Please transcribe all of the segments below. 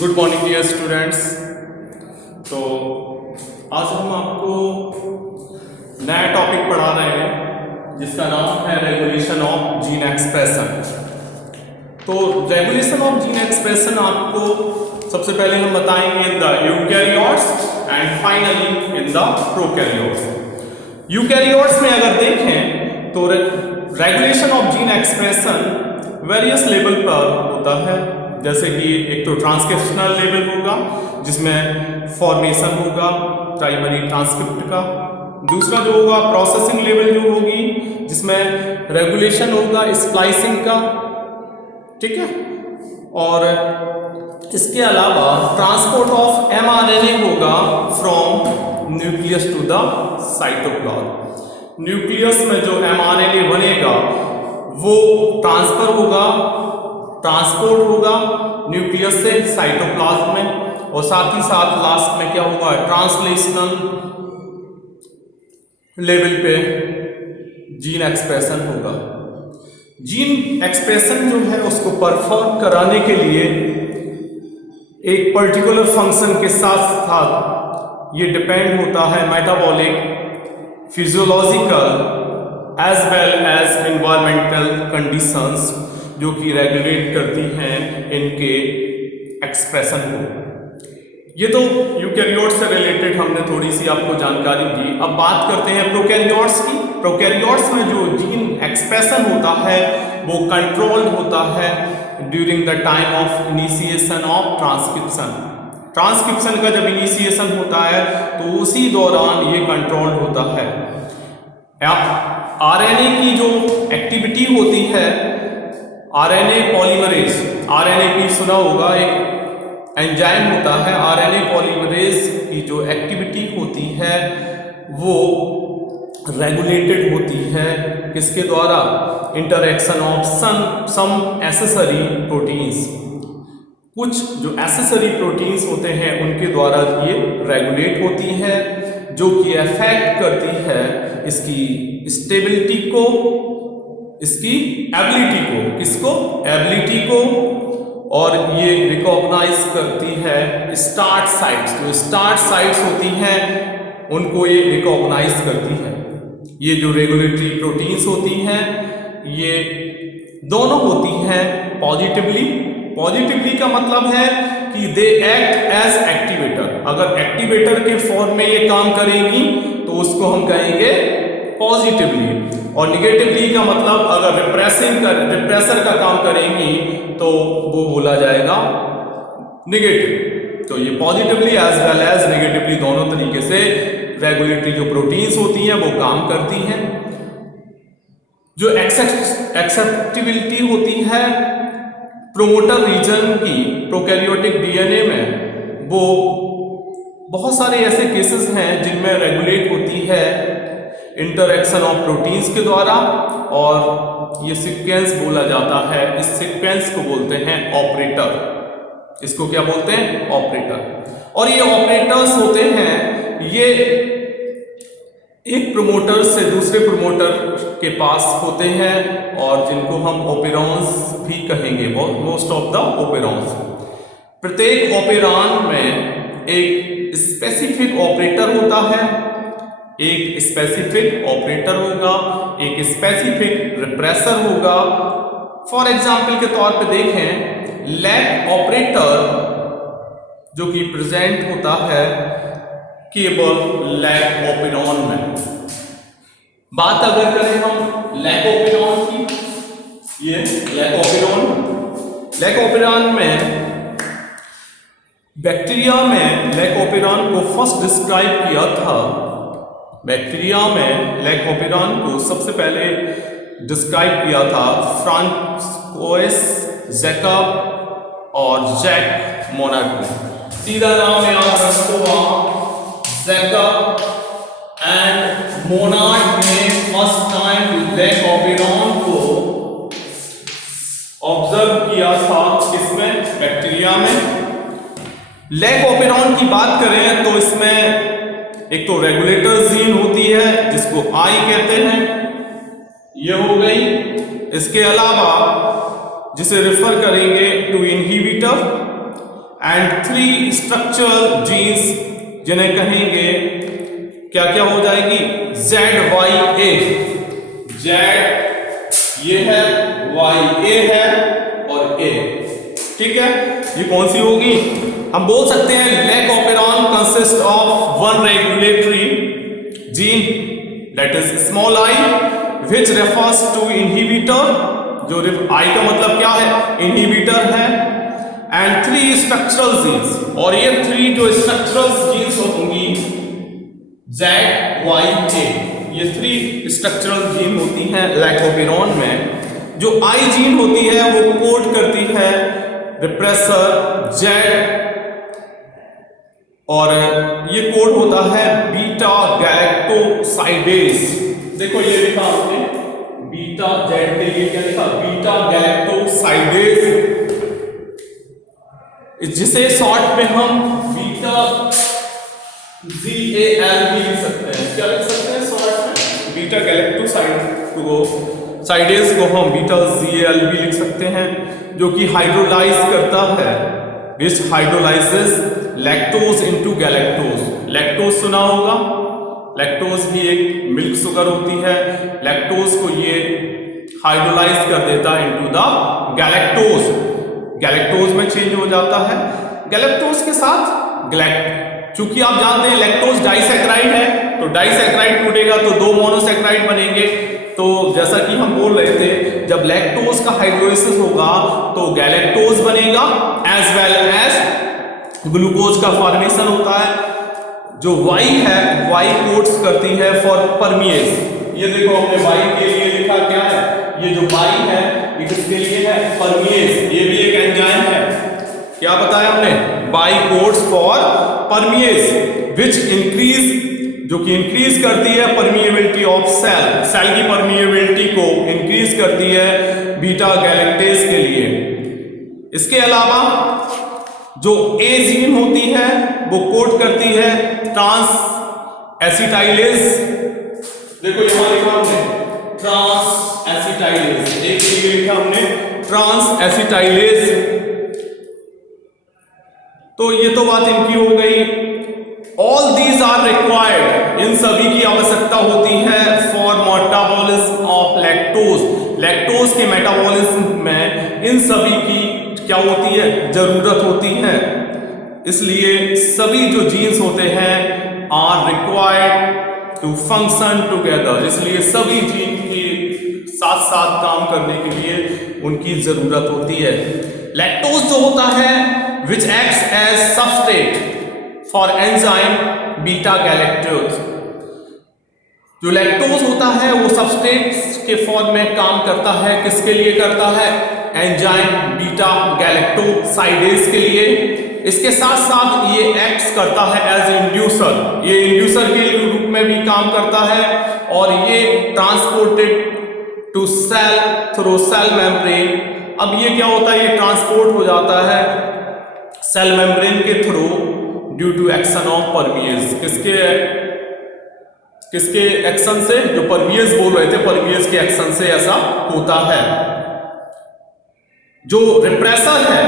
Good morning dear students. तो आज हम आपको नया टॉपिक पढ़ा रहे हैं जिसका नाम है रेगुलेशन ऑफ जीन एक्सप्रेशन। तो रेगुलेशन ऑफ जीन एक्सप्रेशन आपको सबसे पहले हम बताएंगे in the eukaryotes and finally in the prokaryotes. Eukaryotes में अगर देखें तो regulation of gene expression various level पर होता है, जैसे कि एक तो ट्रांसक्रिप्शनल लेवल होगा जिसमें फॉर्मेशन होगा प्राइमरी ट्रांसक्रिप्ट का, दूसरा जो होगा प्रोसेसिंग लेवल जो होगी जिसमें रेगुलेशन होगा स्प्लाइसिंग का, ठीक है। और इसके अलावा ट्रांसपोर्ट ऑफ mRNA होगा from nucleus to the cytoplasm. Nucleus में जो mRNA बनेगा वो ट्रांसपोर्ट होगा न्यूक्लियस से साइटोप्लाज्म में, और साथ ही साथ लास्ट में क्या होगा, ट्रांसलेशनल लेवल पे जीन एक्सप्रेशन होगा। जीन एक्सप्रेशन जो है उसको परफॉर्म कराने के लिए एक पर्टिकुलर फंक्शन के साथ साथ ये डिपेंड होता है metabolic, physiological as well as environmental conditions जो कि रेगुलेट करती हैं इनके एक्सप्रेशन को। ये तो यूकैरियोट्स से रिलेटेड हमने थोड़ी सी आपको जानकारी दी। अब बात करते हैं प्रोकैरियोट्स की। प्रोकैरियोट्स में जो जीन एक्सप्रेशन होता है वो कंट्रोल्ड होता है during the time of initiation of transcription. Transcription का जब इनिशिएशन होता है तो उसी दौरान ये कंट्रोल्ड होता है। आरएनए की जो एक्टिविटी होती है, आरएनए पॉलीमरेज, आरएनए सुना होगा, एक एंजाइम होता है। आरएनए पॉलीमरेज की जो एक्टिविटी होती है वो रेगुलेटेड होती है किसके द्वारा, interaction of some accessory proteins. कुछ जो एसेसरी प्रोटीन्स होते हैं उनके द्वारा ये रेगुलेट होती है, जो कि अफेक्ट करती है इसकी स्टेबिलिटी को, इसकी एबिलिटी को, किसको, एबिलिटी को। और ये रिकॉग्नाइज करती है स्टार्ट साइट्स, जो स्टार्ट साइट्स होती हैं उनको ये रिकॉग्नाइज करती है। ये जो रेगुलेटरी प्रोटीन्स होती हैं ये दोनों होती हैं पॉजिटिवली का मतलब है कि दे एक्ट एज एक्टिवेटर। अगर एक्टिवेटर के फॉर्म में ये काम करेंगी तो उसको हम कहेंगे पॉजिटिवली, और निगेटिवली का मतलब अगर रिप्रेसर का काम करेंगी तो वो बोला जाएगा निगेटिव। तो ये positively as well as negatively दोनों तरीके से रेगुलेटरी जो प्रोटीन्स होती हैं वो काम करती हैं। जो एक्सेप्टिबिलिटी होती है प्रोमोटर रीजन की प्रोकैरियोटिक डीएनए में, वो बहुत सारे ऐसे केसेस हैं जिनमें रेगुलेट होती है इंटरैक्शन ऑफ प्रोटीन्स के द्वारा, और ये सीक्वेंस बोला जाता है। इस सीक्वेंस को बोलते हैं ऑपरेटर। इसको क्या बोलते हैं, ऑपरेटर। और ये ऑपरेटर्स होते हैं, ये एक प्रोमोटर से दूसरे प्रोमोटर के पास होते हैं और जिनको हम ओपेरॉन्स भी कहेंगे, मोस्ट ऑफ द ओपेरॉन्स। प्रत्येक ओपेरॉन में एक स्पेसिफिक ऑपरेटर होता है, एक स्पेसिफिक ऑपरेटर होगा, एक स्पेसिफिक रिप्रेसर होगा। फॉर एग्जाम्पल के तौर पे देखें, लैक ऑपरेटर जो कि प्रेजेंट होता है केवल लैक ओपेरॉन में। बात अगर करें हम लैक ओपेरॉन की, ये लैक ओपेरॉन में बैक्टीरिया में लैक ओपेरॉन को फर्स्ट डिस्क्राइब किया था। बैक्टीरिया में लैक ओपेरॉन को सबसे पहले डिस्क्राइब किया था फ्रांकोइस जैकब और जैक मोनाक ने। सीधा नाम याद रखो आप, जैकब एंड मोनाक ने फर्स्ट टाइम लैक ओपेरॉन को ऑब्जर्व किया था किसमें, बैक्टीरिया में। लैक ओपेरॉन की बात करें तो इसमें एक तो रेगुलेटर जीन होती है जिसको आई कहते हैं, ये हो गई। इसके अलावा जिसे रेफर करेंगे to inhibitor and 3 structural genes जिन्हें कहेंगे क्या क्या हो जाएगी, ZYA, Z ये है, YA है और A, ठीक है। ये कौन सी होगी, हम बोल सकते हैं lac operon consist of one regulatory gene that is small i which refers to inhibitor, जो आई का मतलब क्या है, इनहिबिटर है, एंड 3 स्ट्रक्चरल जीन्स, और ये 3 जो स्ट्रक्चरल जीन्स होंगी ZYA, ये 3 स्ट्रक्चरल जीन होती हैं लैकोपेरॉन में। जो आई जीन होती है वो कोड करती है रिप्रेसर Z, और ये कोड होता है बीटा गैलेक्टोसाइडेज। देखो ये लिखा आपने बीटा Z के लिए क्या लिखा, बीटा गैलेक्टोसाइडेज, जिसे शॉर्ट में हम बीटा GAL भी लिख सकते हैं। क्या लिख सकते हैं शॉर्ट में, बीटा गैलेक्टोसाइडेज को हम बीटा GAL भी लिख सकते हैं, जो कि हाइड्रोलाइज करता है, विच हाइड्रोलाइजेस लैक्टोज इनटू गैलेक्टोज। लैक्टोज सुना होगा, लैक्टोज भी एक मिल्क शुगर होती है, लैक्टोज को ये हाइड्रोलाइज कर देता है इनटू द गैलेक्टोज, गैलेक्टोज में चेंज हो जाता है। गैलेक्टोज के साथ चूंकि आप जानते हैं लैक्टोज डाइसैकराइड है, तो डाइसैकराइड टूटेगा तो 2 मोनोसैकराइड बनेंगे। तो जैसा कि हम बोल रहे थे, जब लैक्टोज का हाइड्रोलिसिस होगा तो गैलेक्टोज बनेगा एज वेल एज ग्लूकोज का फॉर्मेशन होता है। जो Y है, Y कोड्स करती है फॉर परमिएज। ये देखो हमने Y के लिए लिखा क्या है, ये जो Y है ये किसके लिए है, परमिएज, ये भी एक एंजाइम है। क्या बताया हमने, Y codes for परमिएज which increase, जो कि इंक्रीज करती है परमिएबिलिटी ऑफ सेल, सेल की परमिएबिलिटी को इंक्रीज करती है बीटा गैलेक्टेज के लिए। इसके अलावा जो ए जीन होती है वो कोड करती है ट्रांस एसिटाइलेज। देखो यहां लिखा हमने ट्रांस एसिटाइलेज, एक के लिखा हमने ट्रांस एसिटाइलेज। तो ये तो बात इनकी हो गई। ऑल दीज आर रिक्वायर्ड, इन सभी की आवश्यकता होती है for metabolism of lactose. Lactose के मेटाबॉलिज्म में इन सभी की क्या होती है, जरूरत होती है। इसलिए सभी जो जीन्स होते हैं are required to function together, इसलिए सभी जीन की साथ साथ काम करने के लिए उनकी जरूरत होती है। लैक्टोज जो होता है which acts as substrate for enzyme beta galactose, जो लैक्टोज होता है वो सबस्ट्रेट के फॉर्म में काम करता है, किसके लिए करता है, एंजाइम बीटा गैलेक्टोसाइडेज के लिए। इसके साथ साथ ये एक्ट्स करता है एज इंड्यूसर, ये इंड्यूसर के रूप में भी काम करता है, और ये transported to cell through cell membrane. अब ये क्या होता है, ये ट्रांसपोर्ट हो जाता है सेल मेम्ब्रेन के through due to action of permease. किसके एक्शन से, जो परमिएज बोल रहे थे, परमिएज के एक्शन से ऐसा होता है। जो रिप्रेसर है,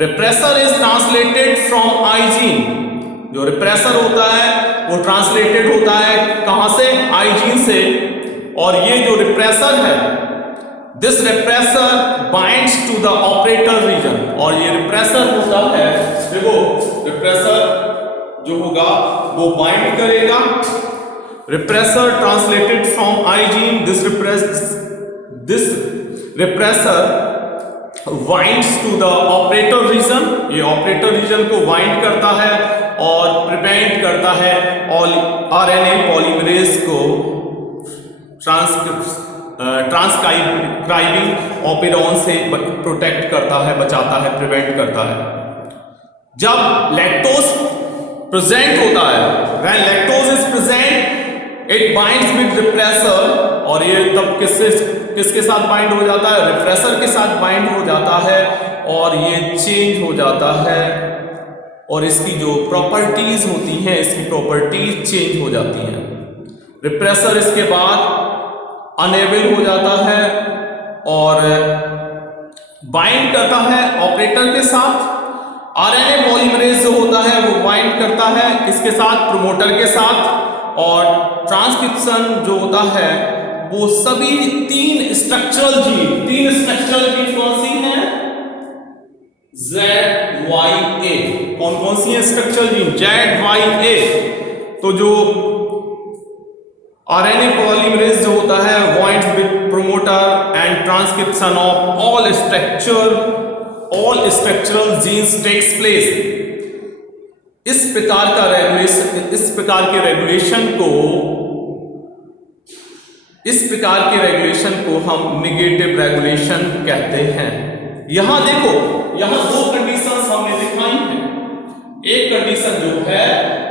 repressor is translated from i gene, जो रिप्रेसर होता है वो ट्रांसलेटेड होता है कहां से, आई जीन से। और ये जो रिप्रेसर है, this repressor binds to the operator region, और ये रिप्रेसर होता है, देखो रिप्रेसर जो होगा वो बाइंड करेगा, repressor translated from i gene, this repressor binds to the operator region, ये ऑपरेटर रीजन को वाइंड करता है और प्रिवेंट करता है आरएनए पॉलीमरेज को ट्रांसक्राइबिंग ऑपेरॉन से प्रोटेक्ट करता है, बचाता है, प्रिवेंट करता है। जब लैक्टोज प्रेजेंट होता है, when lactose is present it binds with repressor, और ये तब किसके साथ बाइंड हो जाता है, रिप्रेसर के साथ बाइंड हो जाता है, और ये चेंज हो जाता है, और इसकी जो प्रॉपर्टीज होती हैं, इसकी प्रॉपर्टीज चेंज हो जाती हैं। रिप्रेसर इसके बाद अनेबल हो जाता है और बाइंड करता है ऑपरेटर के साथ। आरएनए पॉलीमरेज जो होता है वो बाइंड करता है इसके साथ, प्रोमोटर के साथ। और ट्रांसक्रिप्शन जो होता है वो सभी तीन स्ट्रक्चरल जीन कौन सी हैं? ZYA। कौन कौन सी है स्ट्रक्चरल जीन? ZYA। तो जो आरएनए पॉलीमरेज जो होता है binds with promoter and transcription of all structural genes takes place. इस प्रकार के रेगुलेशन को हम नेगेटिव रेगुलेशन कहते हैं। यहां देखो, यहां दो कंडीशंस हमने दिखाई हैं। एक कंडीशन जो है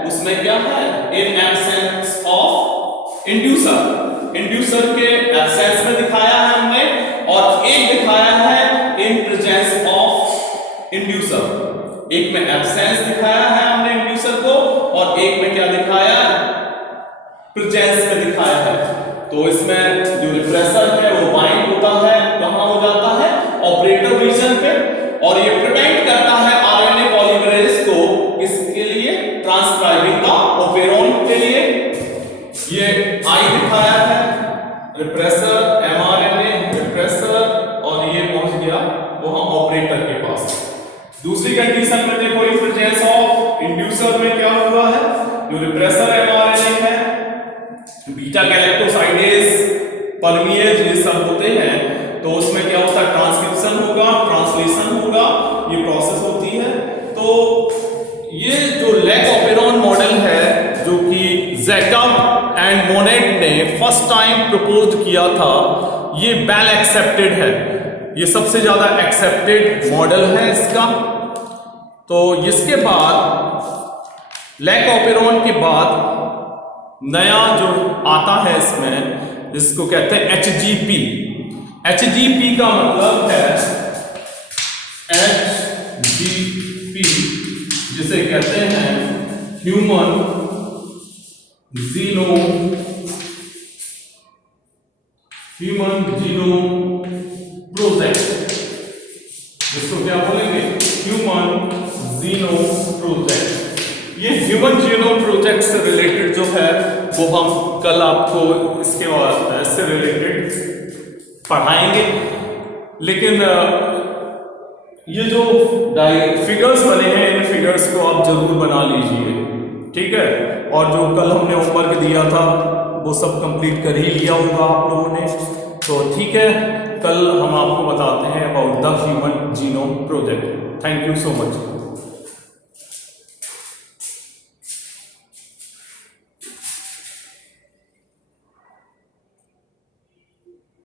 उसमें क्या है? इन एब्सेंस ऑफ इंड्यूसर के एब्सेंस में दिखाया है हमने, और एक दिखाया है इन प्रेजेंस ऑफ इंड्यूसर। एक में एब्सेंस दिखाया है हमने इंड्यूसर को, और एक में क्या दिखाया? प्रेजेंस में दिखाया है। तो इसमें जो रिप्रेसर है वो बाइंड होता है, कहां हो जाता है? ऑपरेटर रीजन पे, और ये प्रिवेंट करता है आरएनए पॉलीमरेज को इसके लिए ट्रांसक्राइबिंग का ओपेरॉन के लिए। ये आई दिखाया है रिप्रेसर, एमआरएनए रिप्रेसर, और ये पहुंच गया वहां ऑपरेटर के पास। दूसरी कंडीशन में देखो, इन प्रेजेंस ऑफ इंड्यूसर में क्या हुआ है? जो रिप्रेसर एमआरएनए है, बीटा गैलेक्टोसाइडेज, परमिएज, ये सब होते हैं, तो उसमें क्या होता है? ट्रांसक्रिप्शन होगा, ट्रांसलेशन होगा, ये प्रोसेस होती है। तो ये जो लैक ऑपेरॉन मॉडल है जो कि जैकब एंड मोनेट ने फर्स्ट टाइम प्रपोज किया था, ये वेल एक्सेप्टेड है, ये सबसे ज्यादा एक्सेप्टेड मॉडल है इसका। तो इसके बाद लैक ऑपेरॉन के बाद नया जो आता है इसमें, इसको कहते हैं HGP। HGP का मतलब है HGP, जिसे कहते हैं ह्यूमन जीनोम प्रोजेक्ट। इसको क्या बोलेंगे? Human genome project. ये ह्यूमन जीनोम प्रोजेक्ट से रिलेटेड जो है वो हम कल आपको इसके बाद इससे रिलेटेड पढ़ाएंगे। लेकिन ये जो फिगर्स बने हैं, इन फिगर्स को आप जरूर बना लीजिए, ठीक है? और जो कल हमने होमवर्क दिया था वो सब कंप्लीट कर ही लिया होगा आप लोगों ने। तो ठीक है, कल हम आपको बताते हैं about the human genome project. Thank you so much.